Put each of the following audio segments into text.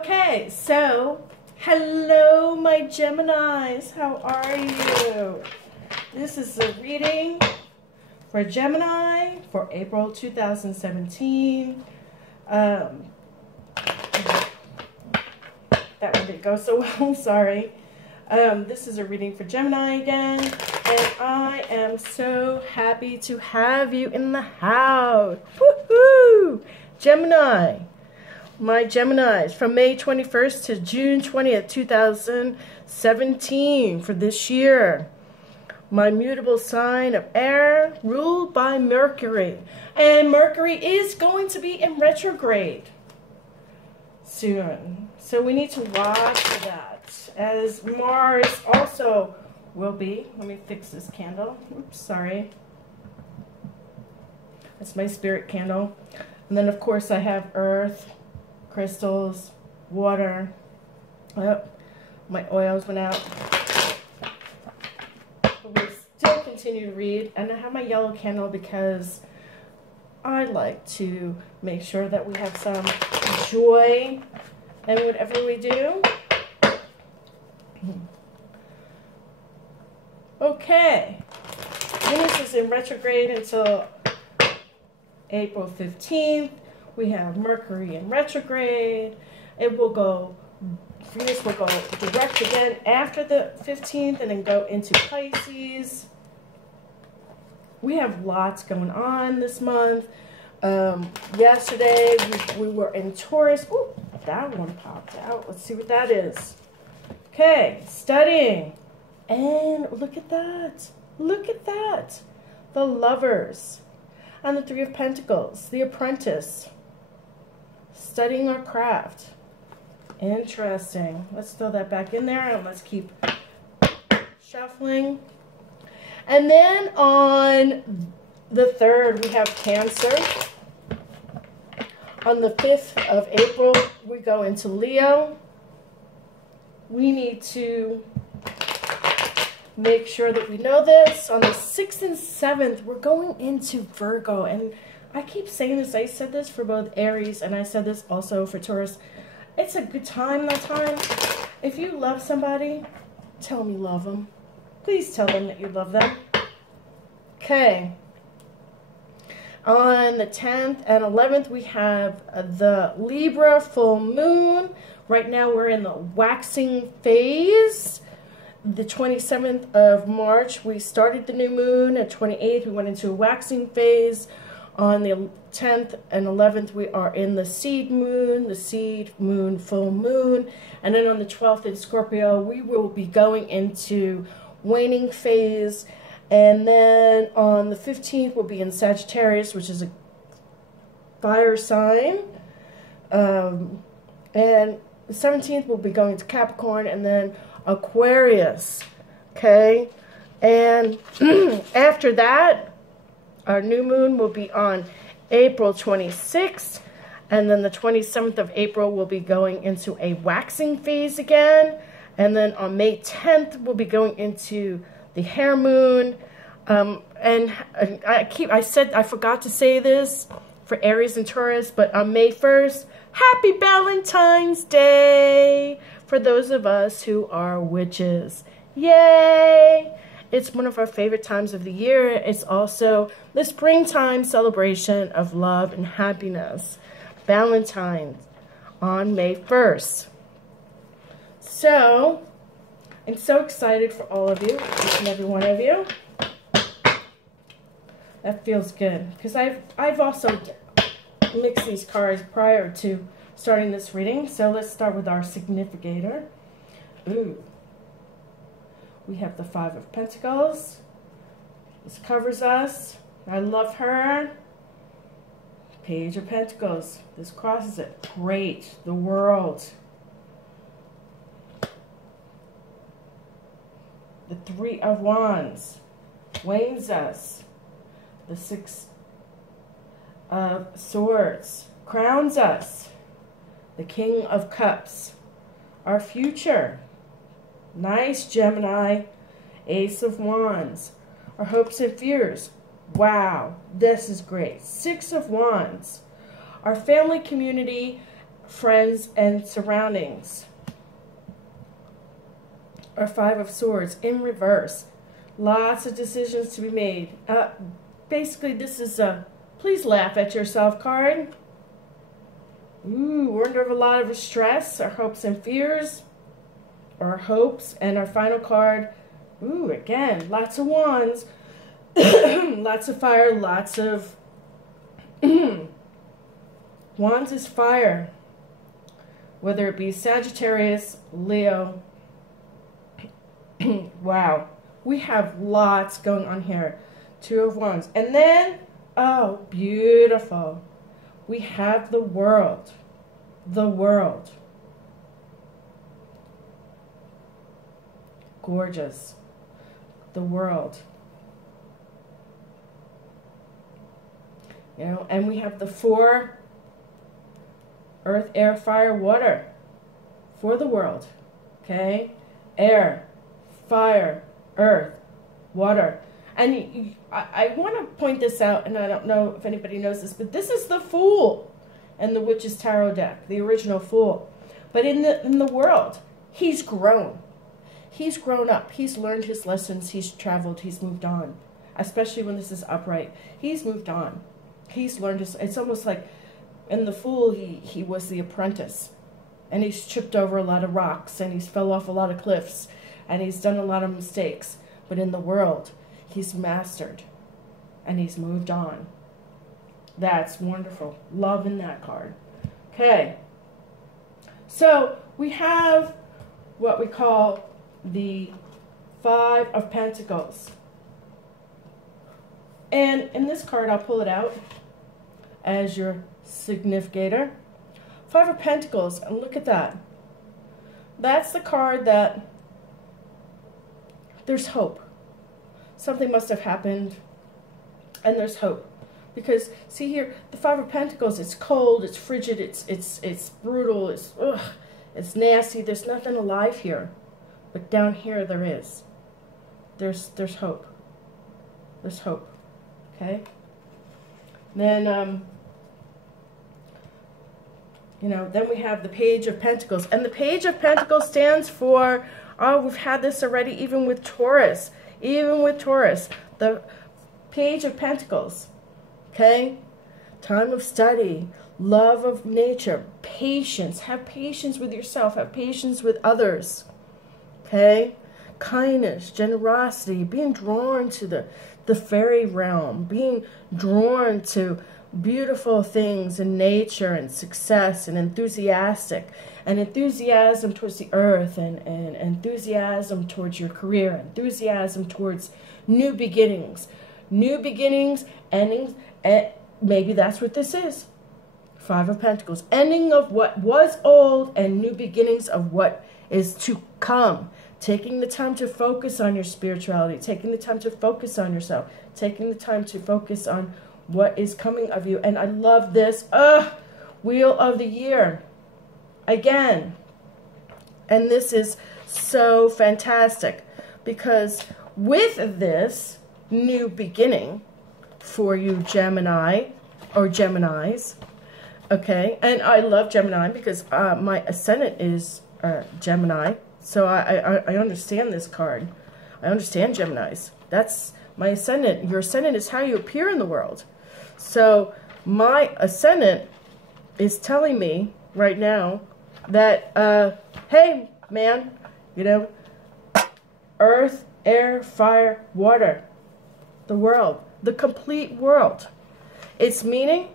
Okay, so hello my Geminis, how are you? This is a reading for Gemini for April 2017. That one didn't go so well, sorry. This is a reading for Gemini again, and I am so happy to have you in the house. Woohoo! Gemini. My Geminis from May 21st to June 20th, 2017 for this year. My mutable sign of air ruled by Mercury. And Mercury is going to be in retrograde soon. So we need to watch for that. As Mars also will be. Let me fix this candle. Oops, sorry. That's my spirit candle. And then of course I have Earth, crystals, water. Oh, my oils went out. But we still continue to read. And I have my yellow candle because I like to make sure that we have some joy in whatever we do. Okay. Venus is in retrograde until April 15th. We have Mercury in retrograde. Venus will go direct again after the 15th and then go into Pisces. We have lots going on this month. Yesterday we were in Taurus. Ooh, that one popped out. Let's see what that is. Okay, studying. And look at that. Look at that. The Lovers. And the Three of Pentacles. The Apprentice. Studying our craft. Interesting. Let's throw that back in there and let's keep shuffling. And then on the 3rd, we have Cancer. On the 5th of April, we go into Leo. We need to make sure that we know this. On the 6th and 7th, we're going into Virgo. And I keep saying this. I said this for both Aries, and I said this also for Taurus. It's a good time, that time. If you love somebody, tell them you love them. Please tell them that you love them. Okay. On the 10th and 11th, we have the Libra full moon. Right now, we're in the waxing phase. The 27th of March, we started the new moon. At 28th, we went into a waxing phase. On the 10th and 11th, we are in the seed moon, full moon. And then on the 12th in Scorpio, we will be going into waning phase. And then on the 15th, we'll be in Sagittarius, which is a fire sign. And the 17th, we'll be going to Capricorn and then Aquarius. Okay? And after that, our new moon will be on April 26th, and then the 27th of April we'll be going into a waxing phase again, and then on May 10th we'll be going into the hare moon. And I forgot to say this for Aries and Taurus, but on May 1st, happy Valentine's Day for those of us who are witches. Yay! It's one of our favorite times of the year. It's also the springtime celebration of love and happiness. Valentine's on May 1st. So, I'm so excited for all of you, each and every one of you. That feels good. Because I've also mixed these cards prior to starting this reading. So let's start with our significator. Ooh. We have the Five of Pentacles. This covers us. I love her. Page of Pentacles. This crosses it. Great. The World. The Three of Wands. Wanes us. The Six of Swords. Crowns us. The King of Cups. Our future. Nice, Gemini. Ace of Wands. Our hopes and fears. Wow, this is great. Six of Wands. Our family, community, friends, and surroundings. Or Five of Swords in reverse. Lots of decisions to be made. Basically, this is a please laugh at yourself card. Ooh, we're under a lot of stress, our hopes and fears, our hopes, and our final card. Ooh, again, lots of wands, lots of fire, lots of wands is fire, whether it be Sagittarius, Leo. Wow, we have lots going on here. Two of Wands. And then, oh, beautiful. We have the World. The World. Gorgeous. The World. You know, and we have the 4 earth, air, fire, water for the world. Okay? Air, fire, earth, water. And I want to point this out, and I don't know if anybody knows this, but this is the Fool in the Witch's Tarot deck, the original Fool. But in the world, he's grown. He's grown up. He's learned his lessons. He's traveled. He's moved on. Especially when this is upright. He's moved on. He's learned his... It's almost like in the Fool, he was the apprentice. And he's tripped over a lot of rocks, and he's fell off a lot of cliffs, and he's done a lot of mistakes. But in the world, he's mastered, and he's moved on. That's wonderful. Loving that card. Okay. So we have what we call the 5 of Pentacles. And in this card, I'll pull it out as your significator. 5 of Pentacles, and look at that. That's the card that there's hope. Something must have happened, and there's hope. Because, see here, the 5 of Pentacles, it's cold, it's frigid, it's brutal, it's nasty. There's nothing alive here. But down here there is. There's hope. There's hope. Okay? Then, you know, then we have the Page of Pentacles. And the Page of Pentacles stands for, oh, we've had this already even with Taurus. Even with Taurus. The Page of Pentacles. Okay? Time of study. Love of nature. Patience. Have patience with yourself. Have patience with others. Okay? Kindness. Generosity. Being drawn to the fairy realm. Being drawn to beautiful things in nature and success and enthusiastic. And enthusiasm towards the earth and enthusiasm towards your career. Enthusiasm towards new beginnings. New beginnings, endings. Maybe that's what this is. 5 of Pentacles. Ending of what was old and new beginnings of what is to come. Taking the time to focus on your spirituality. Taking the time to focus on yourself. Taking the time to focus on what is coming of you. And I love this. Wheel of the Year. Again. And this is so fantastic. Because with this new beginning for you Gemini or Geminis. Okay. And I love Gemini because my ascendant is Gemini. So I understand this card. I understand Geminis. That's my ascendant. Your ascendant is how you appear in the world. So my ascendant is telling me right now that, hey, man, you know, earth, air, fire, water, the world, the complete world. It's meaning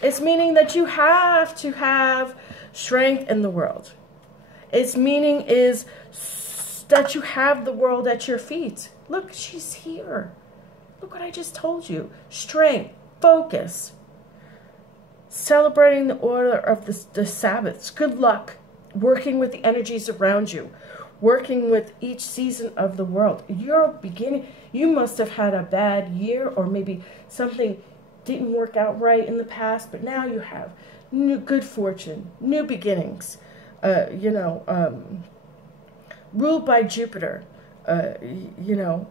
that you have to have strength in the world. Its meaning is that you have the world at your feet. Look, she's here. Look what I just told you. Strength, focus. Celebrating the order of the Sabbaths. Good luck. Working with the energies around you. Working with each season of the world. You're beginning. You must have had a bad year, or maybe something didn't work out right in the past, but now you have new good fortune, new beginnings. You know, ruled by Jupiter, you know,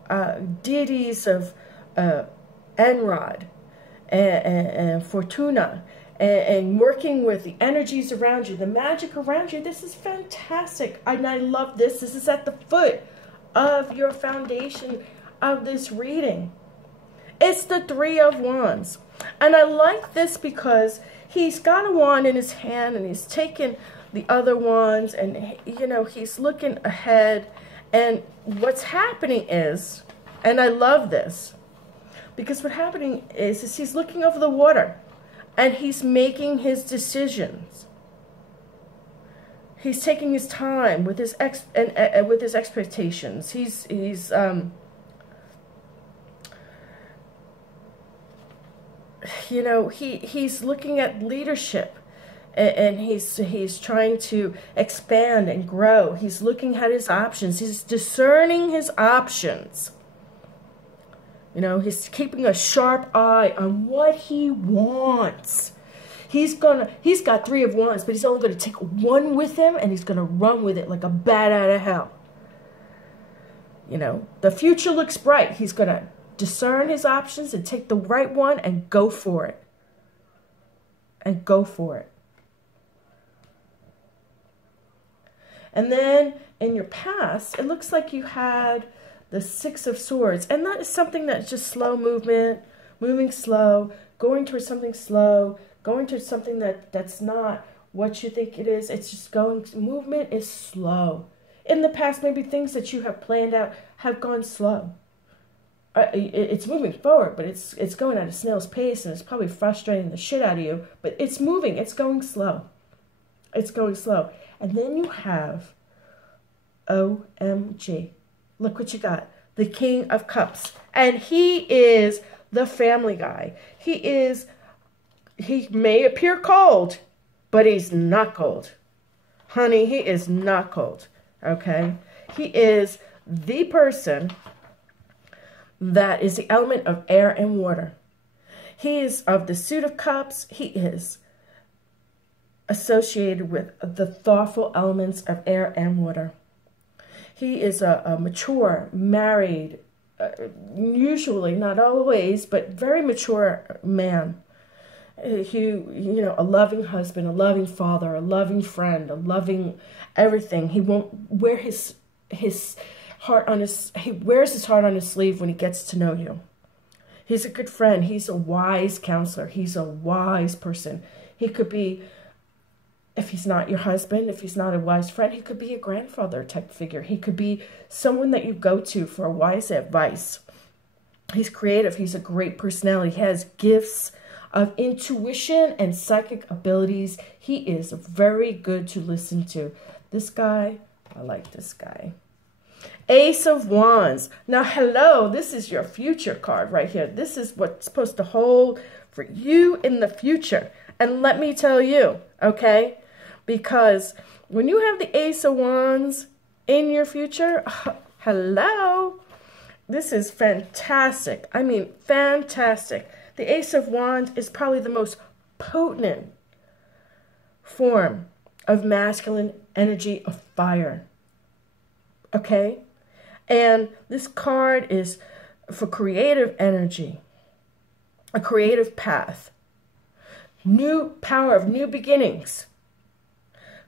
deities of Enrod and Fortuna and working with the energies around you, the magic around you. This is fantastic. And I love this. This is at the foot of your foundation of this reading. It's the Three of Wands. And I like this because he's got a wand in his hand and he's taken the other wands and, you know, he's looking ahead. And what's happening is, and I love this, because what's happening is he's looking over the water and he's making his decisions. He's taking his time with his with his expectations. He's you know, he's looking at leadership, and he's trying to expand and grow. He's looking at his options. He's discerning his options. You know, he's keeping a sharp eye on what he wants. He's got Three of Wands, but he's only going to take one with him, and he's going to run with it like a bat out of hell. You know, the future looks bright. He's going to discern his options and take the right one and go for it. And go for it. And then in your past, it looks like you had the Six of Swords. And that is something that's just slow movement, moving slow, going towards something slow, going towards something that's not what you think it is. It's just going, movement is slow. In the past, maybe things that you have planned out have gone slow. It's moving forward, but it's going at a snail's pace, and it's probably frustrating the shit out of you, but it's moving. It's going slow. It's going slow. And then you have OMG. Look what you got. The King of Cups. And he is the family guy. He may appear cold, but he's not cold. Honey, he is not cold. Okay? He is the person that is the element of air and water. He is of the Suit of Cups. He is associated with the thoughtful elements of air and water. He is a mature, married, usually, not always, but very mature man. You know, a loving husband, a loving father, a loving friend, a loving everything. He won't wear his heart on he wears his heart on his sleeve when he gets to know you. He's a good friend. He's a wise counselor. He's a wise person. He could be, if he's not your husband, if he's not a wise friend, he could be a grandfather type figure. He could be someone that you go to for wise advice. He's creative. He's a great personality. He has gifts of intuition and psychic abilities. He is very good to listen to. This guy, I like this guy. Ace of Wands. Now, hello, this is your future card right here. This is what's supposed to hold for you in the future. And let me tell you, okay, because when you have the Ace of Wands in your future, hello, this is fantastic. I mean, fantastic. The Ace of Wands is probably the most potent form of masculine energy of fire. Okay? And this card is for creative energy, a creative path, new power of new beginnings,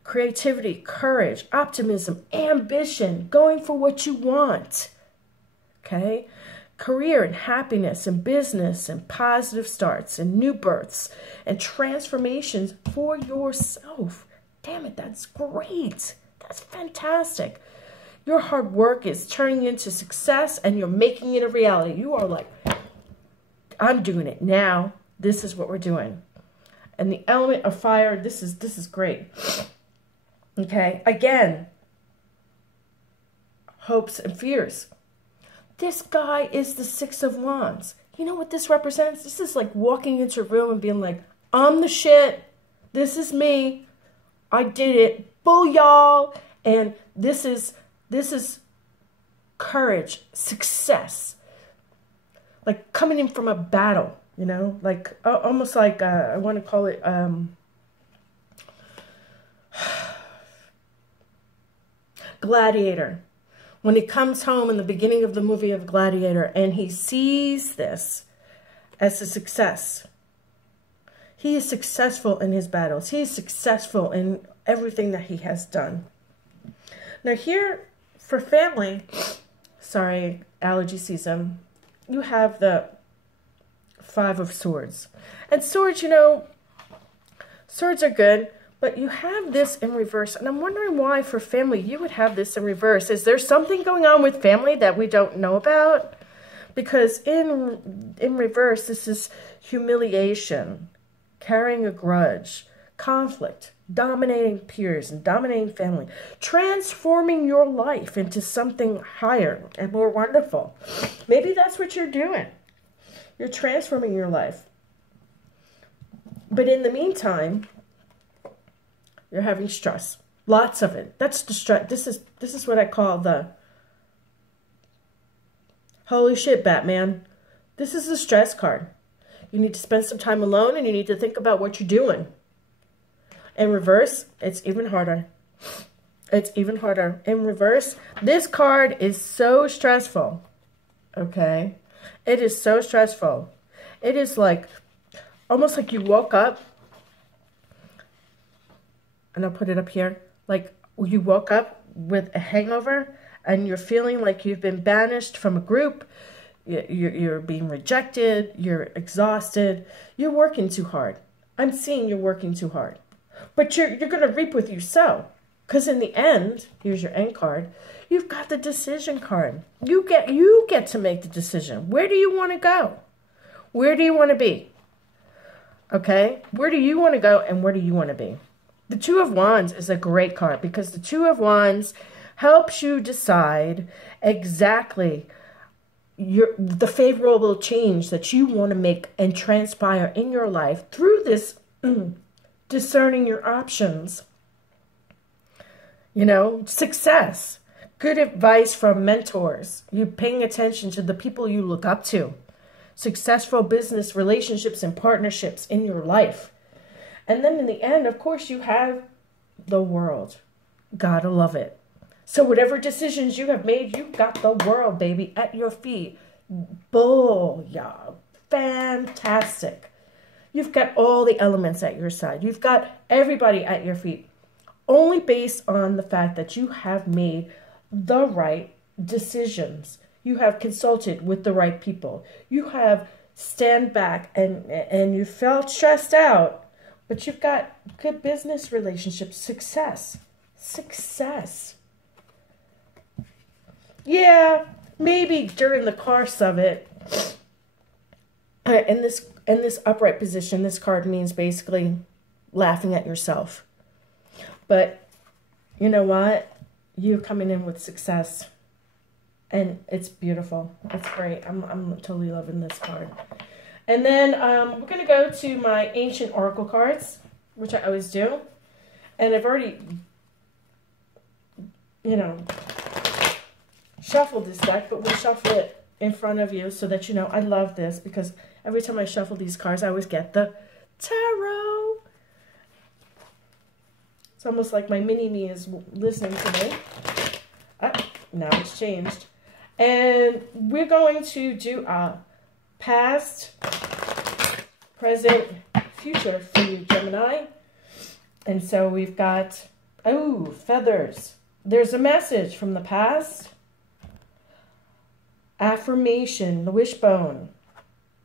creativity, courage, optimism, ambition, going for what you want. Okay? Career and happiness and business and positive starts and new births and transformations for yourself. Damn it, that's great. That's fantastic. Your hard work is turning into success and you're making it a reality. You are like, I'm doing it now. This is what we're doing. And the element of fire, this is great. Okay, again, hopes and fears. This guy is the Six of Wands. You know what this represents? This is like walking into a room and being like, I'm the shit. This is me. I did it. Booyah. And this is courage, success. Like coming in from a battle, you know? Like almost like, I want to call it, Gladiator. When he comes home in the beginning of the movie of Gladiator and he sees this as a success, He is successful in his battles. He is successful in everything that he has done. Now here, for family, sorry, allergy season, you have the Five of Swords. And swords, you know, swords are good, but you have this in reverse. And I'm wondering why for family you would have this in reverse. Is there something going on with family that we don't know about? Because in reverse, this is humiliation, carrying a grudge, conflict, dominating peers and dominating family, transforming your life into something higher and more wonderful. Maybe that's what you're doing. You're transforming your life. But in the meantime, you're having stress. Lots of it. That's the stress. This is what I call the holy shit, Batman. This is the stress card. You need to spend some time alone and you need to think about what you're doing. In reverse, it's even harder. It's even harder. In reverse, this card is so stressful. Okay? It is so stressful. It is like, almost like you woke up, and I'll put it up here, like you woke up with a hangover and you're feeling like you've been banished from a group, you're being rejected, you're exhausted, you're working too hard. I'm seeing you're working too hard. But you're going to reap what you sow. Because in the end, here's your end card, you've got the decision card. You get to make the decision. Where do you want to go? Where do you want to be? Okay? Where do you want to go and where do you want to be? The Two of Wands is a great card because the Two of Wands helps you decide exactly the favorable change that you want to make and transpire in your life through this discerning your options. You know, success, good advice from mentors, you paying attention to the people you look up to, successful business relationships and partnerships in your life. And then in the end, of course, you have the world. Gotta love it. So whatever decisions you have made, you've got the world, baby, at your feet. Booyah. Fantastic. You've got all the elements at your side. You've got everybody at your feet. Only based on the fact that you have made the right decisions. You have consulted with the right people. You have stand back and you felt stressed out. But you've got good business relationships, success. Success. Yeah, maybe during the course of it, in this upright position, this card means basically laughing at yourself. But you know what? You're coming in with success. And it's beautiful. It's great. I'm totally loving this card. And then we're going to go to my ancient oracle cards, which I always do. And I've already, you know, shuffled this deck, but we'll shuffle it in front of you so that you know I love this because every time I shuffle these cards, I always get the tarot. It's almost like my mini-me is listening to me. Now it's changed. And we're going to do a past, present, future for you, Gemini. And so we've got, oh, feathers. There's a message from the past, affirmation, the wishbone,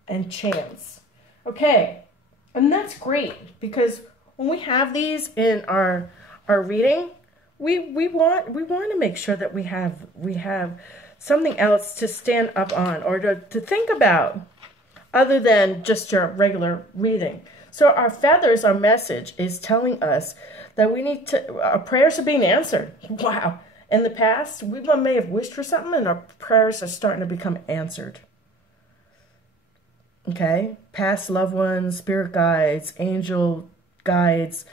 and chance. Okay, and that's great because when we have these in our reading, we want to make sure that we have something else to stand up on or to think about other than just your regular reading. So our feathers, our message is telling us that we need to, our prayers are being answered. Wow. In the past, we may have wished for something and our prayers are starting to become answered. Okay? Past loved ones, spirit guides, angel guides,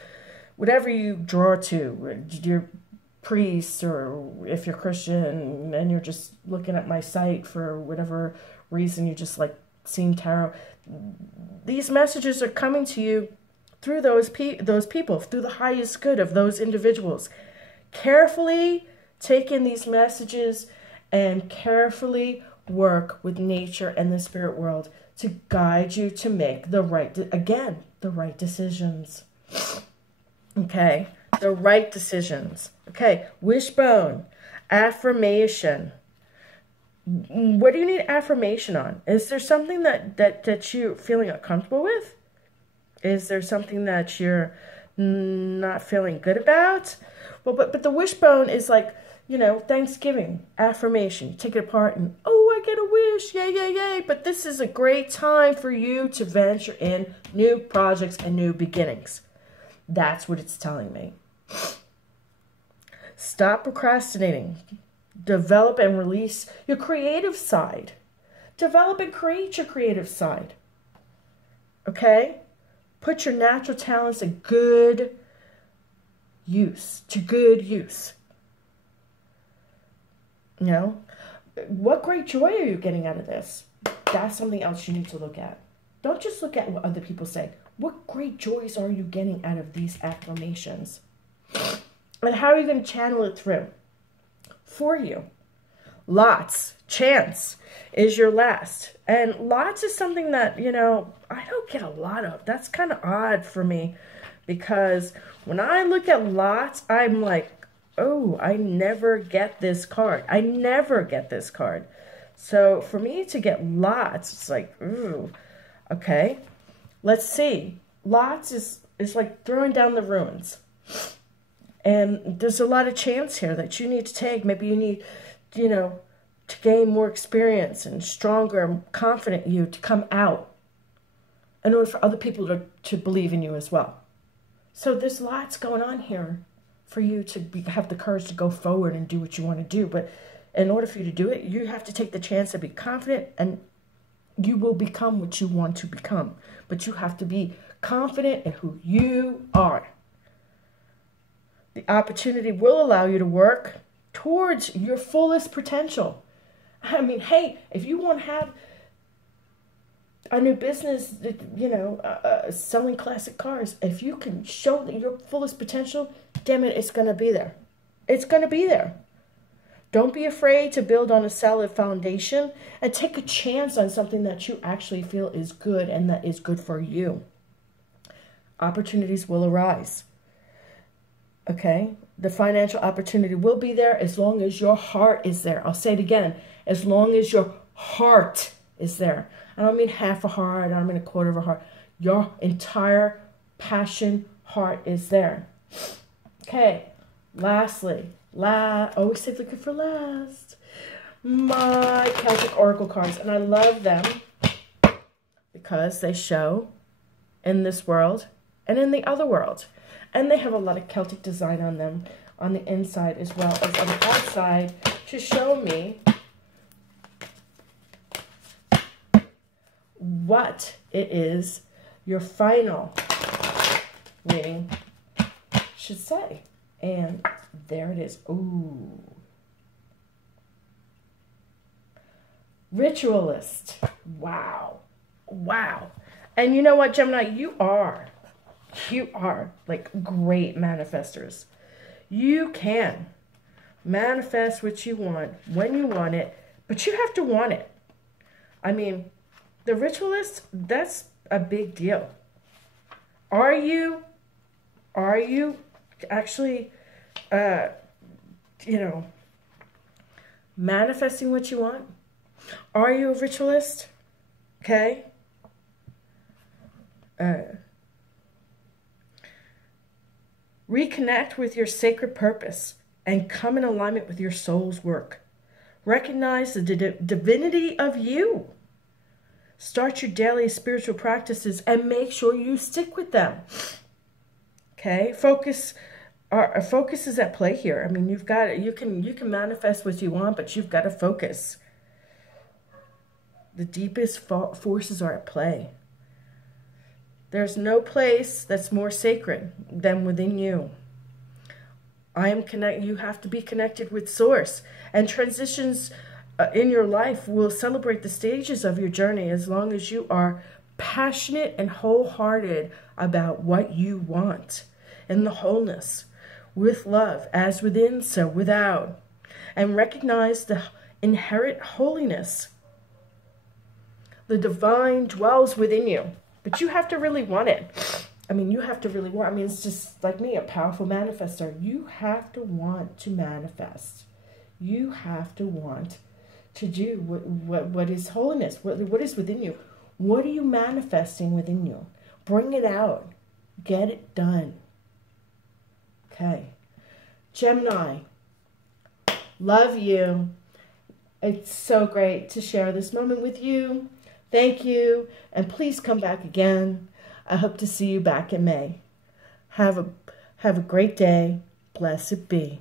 whatever you draw to, your priest, or if you're Christian and you're just looking at my site for whatever reason you just like seeing tarot, these messages are coming to you through those people, through the highest good of those individuals. Carefully take in these messages and carefully work with nature and the spirit world to guide you to make the right, again, the right decisions. Okay, the right decisions. Okay, wishbone, affirmation. What do you need affirmation on? Is there something that you're feeling uncomfortable with? Is there something that you're not feeling good about? Well, but the wishbone is like, you know, Thanksgiving, affirmation. You take it apart and, oh, I get a wish, yay, yay, yay. But this is a great time for you to venture in new projects and new beginnings. That's what it's telling me. Stop procrastinating. Develop and release your creative side. Develop and create your creative side. Okay? Put your natural talents to good use. You know? What great joy are you getting out of this? That's something else you need to look at. Don't just look at what other people say. What great joys are you getting out of these affirmations? And how are you going to channel it through? For you. Lots. Chance is your last. And lots is something that, you know, I don't get a lot of. That's kind of odd for me. Because when I look at lots, I'm like, oh, I never get this card. I never get this card. So for me to get lots, it's like, ooh, okay. Let's see. Lots is like throwing down the ruins. And there's a lot of chance here that you need to take. Maybe you need, you know, to gain more experience and stronger and confident you to come out in order for other people to believe in you as well. So there's lots going on here for you to have the courage to go forward and do what you want to do. But in order for you to do it, you have to take the chance to be confident, and you will become what you want to become. But you have to be confident in who you are. The opportunity will allow you to work towards your fullest potential. I mean, hey, if you want to have a new business, you know, selling classic cars, if you can show that your fullest potential, damn it, it's going to be there. It's going to be there. Don't be afraid to build on a solid foundation and take a chance on something that you actually feel is good and that is good for you. Opportunities will arise. Okay? The financial opportunity will be there as long as your heart is there. I'll say it again. As long as your heart is there. I don't mean half a heart. I don't mean a quarter of a heart. Your entire passion heart is there. Okay. Lastly. Always save the good for last. My Celtic Oracle cards. And I love them because they show in this world and in the other world. And they have a lot of Celtic design on them on the inside as well as on the outside to show me what it is your final reading should say. And there it is. Ooh. Ritualist. Wow. Wow. And you know what, Gemini? You are like great manifestors. You can manifest what you want when you want it, but you have to want it. I mean, the ritualist, that's a big deal. Are you actually, you know, manifesting what you want? Are you a ritualist? Okay. Reconnect with your sacred purpose and come in alignment with your soul's work. Recognize the divinity of you. Start your daily spiritual practices and make sure you stick with them. Okay, focus is at play here. I mean, you can manifest what you want, but you've got to focus. The deepest forces are at play. There's no place that's more sacred than within you. You have to be connected with Source. And transitions in your life will celebrate the stages of your journey as long as you are passionate and wholehearted about what you want. In the wholeness, with love, as within, so without. And recognize the inherent holiness. The divine dwells within you. But you have to really want it. I mean, you have to really want. I mean, it's just like me, a powerful manifestor. You have to want to manifest. You have to want to do what is holiness, what is within you. What are you manifesting within you? Bring it out. Get it done. Okay. Gemini, love you. It's so great to share this moment with you. Thank you. And please come back again. I hope to see you back in May. Have a great day. Blessed be.